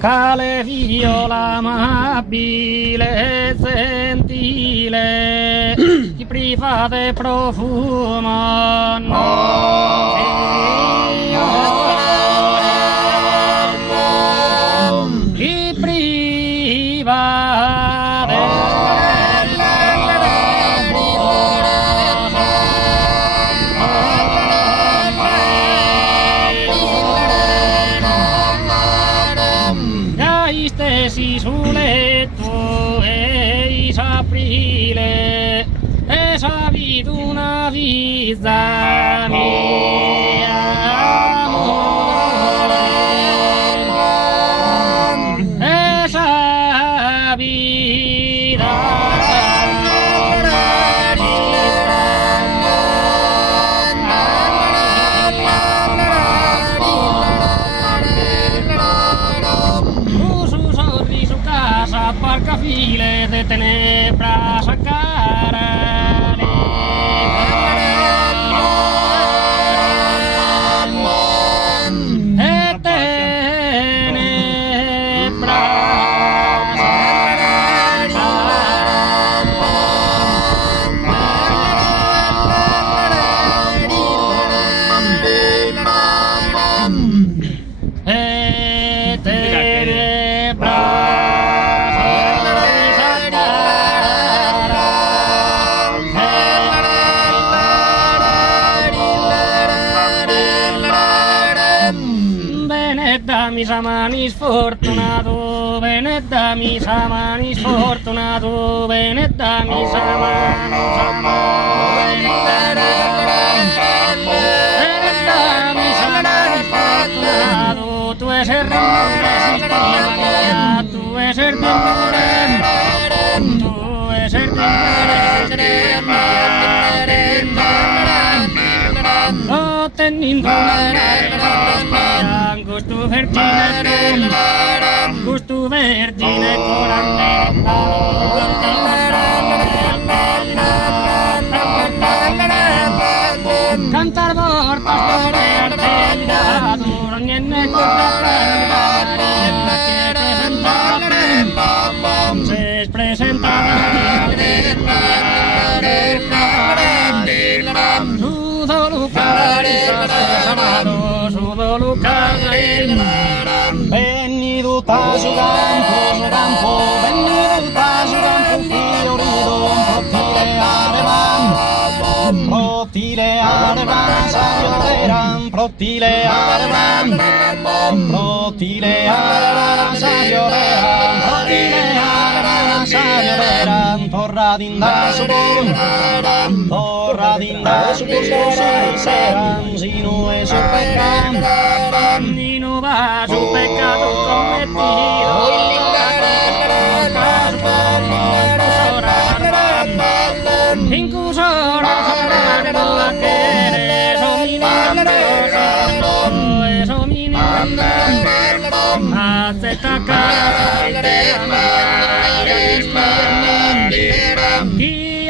Cale viola amabile e gentile, ti priva de profumo, ti priva de si su letto eis aprile e savid una vita mia amore e savid parca file de tenebras a cara e mis amanis fortunato, benedda mis amanis fortunato, benedda mis amanis fortunato, tu es el mia, tu es el tu es el oh, teniendo gusto vergine cantar vortas por nienne se presentaba venido a su campo, venido a su campo, fiorido, protile arevan, savioleran, protile arevan, savioleran, torra dinda su seran, si no es su pecado, ni no va su pecado cometido, incusora eso minando, acepta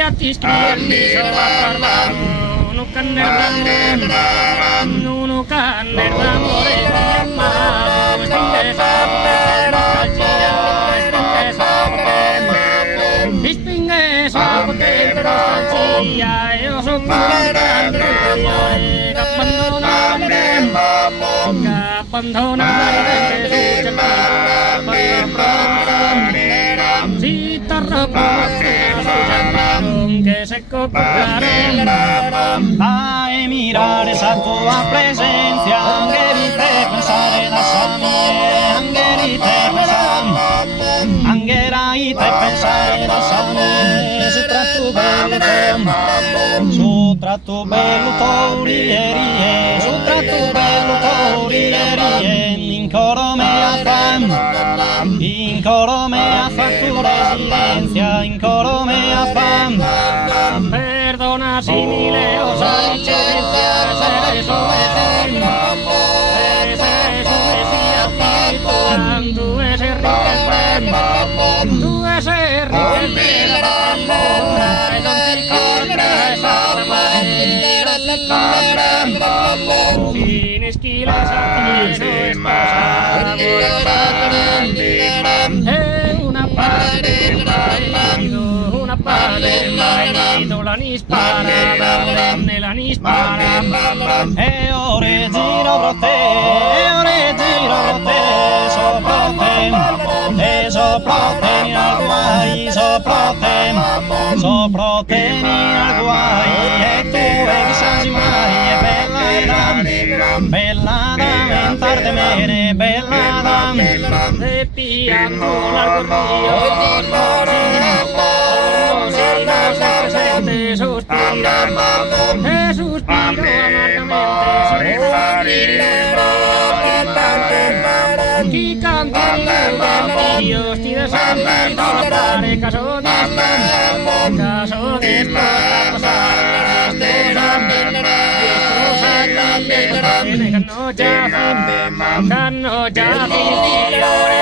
a ti scrivi sola parlando non can l'amore stile mi spinge sono potente nostalgia io sono contento che abbandonare si t'arrabba que se copiaron a mirar esa tua presencia angelite pensare da samie angelite angelaite pensare da samie su tratto bello taurierie in coro me affam tu residencia in coro me affam perdona simile osa licencia se su tu es el Fines que las esposa Pallellaito la nispara, nella nispara. E ore giro pro te, e ore giro pro te, sopra te, e sopra te ni al guai, sopra te ni al guai, e tu e chissà si mai, e bella da mentar de mene, bella da De pianto largo río, se suspira, e suspiro amargamente. Chi canta Dio sti de santi, non pare caso di Kanno già figliore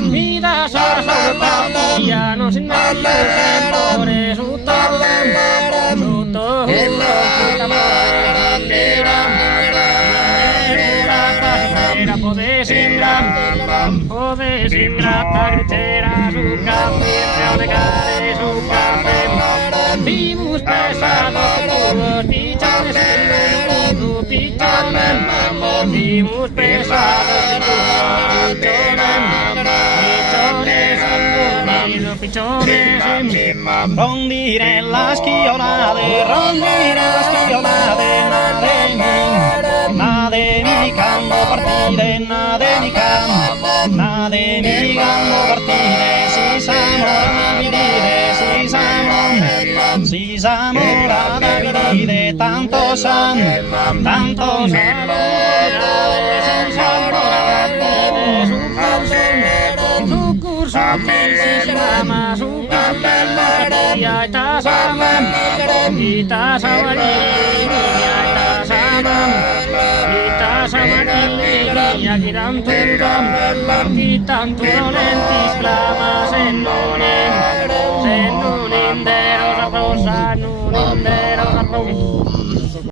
mi da sa non si sempre sotto Pode sembrar tagritera su caffè, negare su caffè. Vimos pesados, pichones, pichones. Vimos pesados, pichones. rondire la schiolate, nade mi canno partire, nade mi canno partire, si s'amora da vidire, tanto san, Tanto lentis clamas en